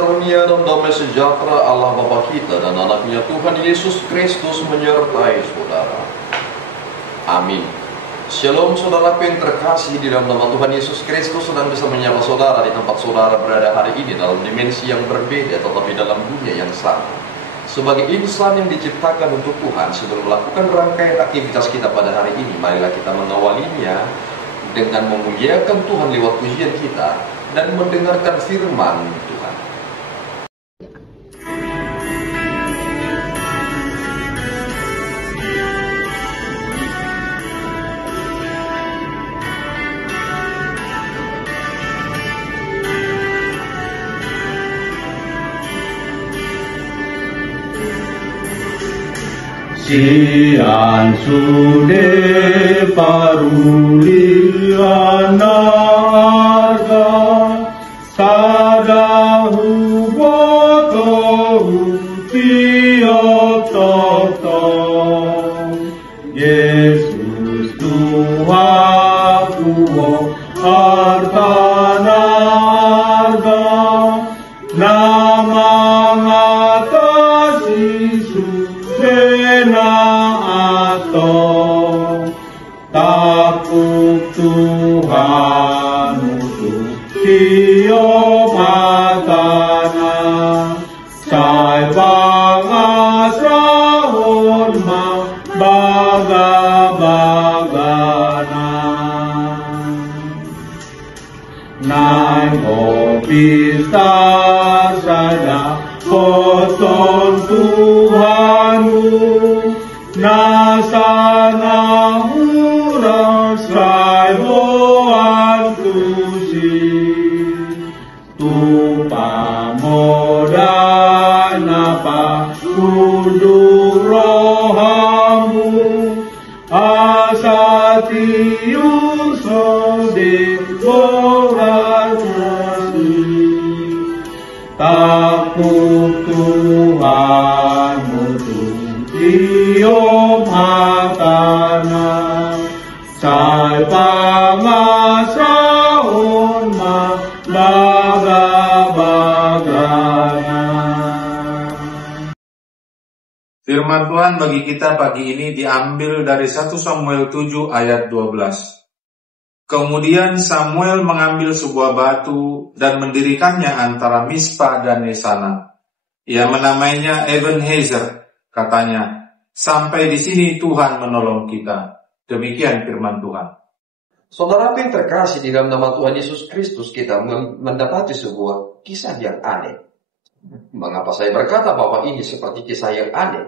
karunia dan damai sejahtera Allah Bapa kita dan anaknya Tuhan Yesus Kristus menyertai saudara. Amin. Shalom saudaraku yang terkasih, di dalam nama Tuhan Yesus Kristus sedang bisa menyapa saudara di tempat saudara berada hari ini dalam dimensi yang berbeda tetapi dalam dunia yang sama. Sebagai insan yang diciptakan untuk Tuhan, sebelum melakukan rangkaian aktivitas kita pada hari ini, marilah kita mengawalinya dengan memuliakan Tuhan lewat pujian kita dan mendengarkan firman Tuhan. Sian sude paruli anarga sadahu botohu tiotota Yesus Tuhanku hartanarga nama ngatasi sudena atau takut Tuhan untuk tiomatana sai bangasraon baga-bagana nan opista sada poton Tuhanmu nasana huras raiboan tusi tupamodan apa kudu rohamu asatius sodin borasi takut Tuhanmu tiom hatana sai pangasraon baga-bagana. Firman Tuhan bagi kita pagi ini diambil dari 1 Samuel 7 ayat 12. Kemudian Samuel mengambil sebuah batu dan mendirikannya antara Mispa dan Yesana. Ia menamainya Ebenezer, katanya, sampai di sini Tuhan menolong kita. Demikian firman Tuhan. Saudara yang terkasih, di dalam nama Tuhan Yesus Kristus kita mendapati sebuah kisah yang aneh. Mengapa saya berkata bahwa ini seperti kisah yang aneh?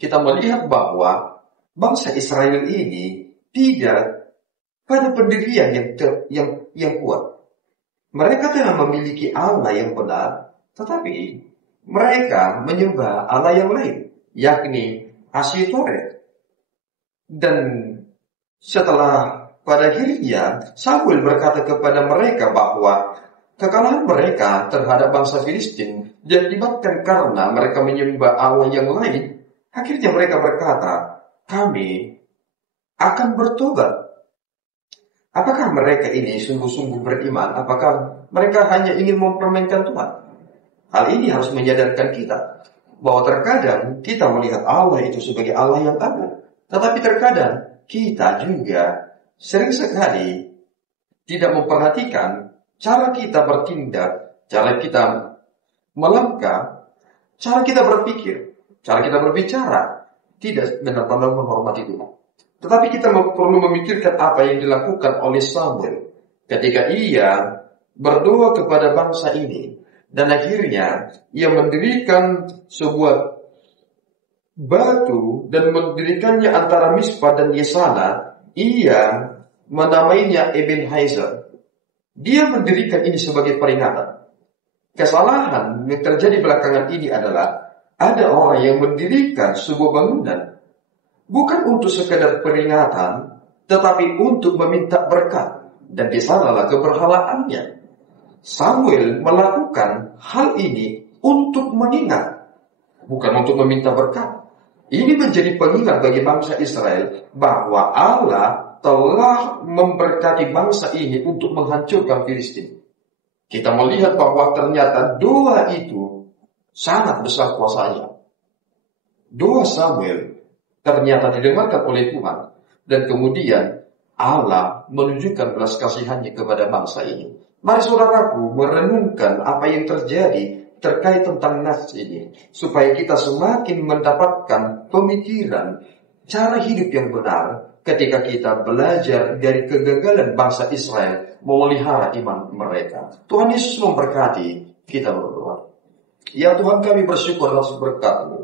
Kita melihat bahwa bangsa Israel ini tidak pada pendirian yang kuat. Mereka telah memiliki Allah yang benar, tetapi mereka menyembah Allah yang lain, yakni Ashtoreth. Dan setelah pada akhirnya Samuel berkata kepada mereka bahwa kekalahan mereka terhadap bangsa Filistin diakibatkan karena mereka menyembah Allah yang lain. Akhirnya mereka berkata, kami akan bertobat. Apakah mereka ini sungguh-sungguh beriman? Apakah mereka hanya ingin mempermainkan Tuhan? Hal ini harus menyadarkan kita bahwa terkadang kita melihat Allah itu sebagai Allah yang agung, tetapi terkadang kita juga sering sekali tidak memperhatikan cara kita bertindak, cara kita melangkah, cara kita berpikir, cara kita berbicara, tidak benar-benar menghormati Tuhan. Tetapi kita perlu memikirkan apa yang dilakukan oleh Samuel ketika ia berdoa kepada bangsa ini. Dan akhirnya ia mendirikan sebuah batu dan mendirikannya antara Mispa dan Yesana. Ia menamainya Ebenezer. Dia mendirikan ini sebagai peringatan. Kesalahan yang terjadi belakangan ini adalah ada orang yang mendirikan sebuah bangunan bukan untuk sekadar peringatan, tetapi untuk meminta berkat. Dan di sanalah keberhalaannya. Samuel melakukan hal ini untuk mengingat, bukan untuk meminta berkat. Ini menjadi pengingat bagi bangsa Israel bahwa Allah telah memberkati bangsa ini untuk menghancurkan Filistin. Kita melihat bahwa ternyata doa itu sangat besar kuasanya. Doa Samuel ternyata didengarkan oleh Tuhan. Dan kemudian Allah menunjukkan belas kasihannya kepada bangsa ini. Mari saudaraku merenungkan apa yang terjadi terkait tentang nas ini. Supaya kita semakin mendapatkan pemikiran cara hidup yang benar ketika kita belajar dari kegagalan bangsa Israel memelihara iman mereka. Tuhan Yesus memberkati, kita berdoa. Ya Tuhan, kami bersyukur atas berkat-Mu.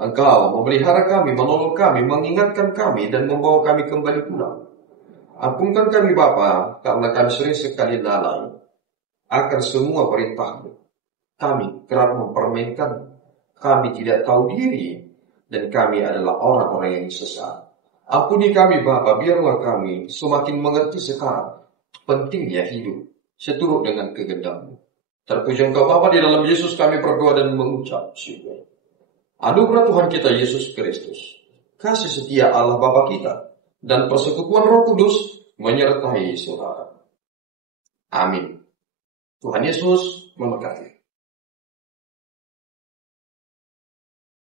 Engkau memelihara kami, menolong kami, mengingatkan kami, dan membawa kami kembali pulang. Ampunkan kami Bapa, karena kami sering sekali lalai akan semua perintah-Mu. Kami kerap mempermainkan, kami tidak tahu diri, dan kami adalah orang-orang yang sesat. Ampuni kami Bapa, biarlah kami semakin mengerti sekarang pentingnya hidup seturut dengan kehendak-Mu. Terpuji Engkau Bapa, di dalam Yesus kami berdoa dan mengucap syukur. Anugerah Tuhan kita Yesus Kristus, kasih setia Allah Bapa kita, dan persekutuan Roh Kudus menyertai saudara. Amin. Tuhan Yesus memberkati.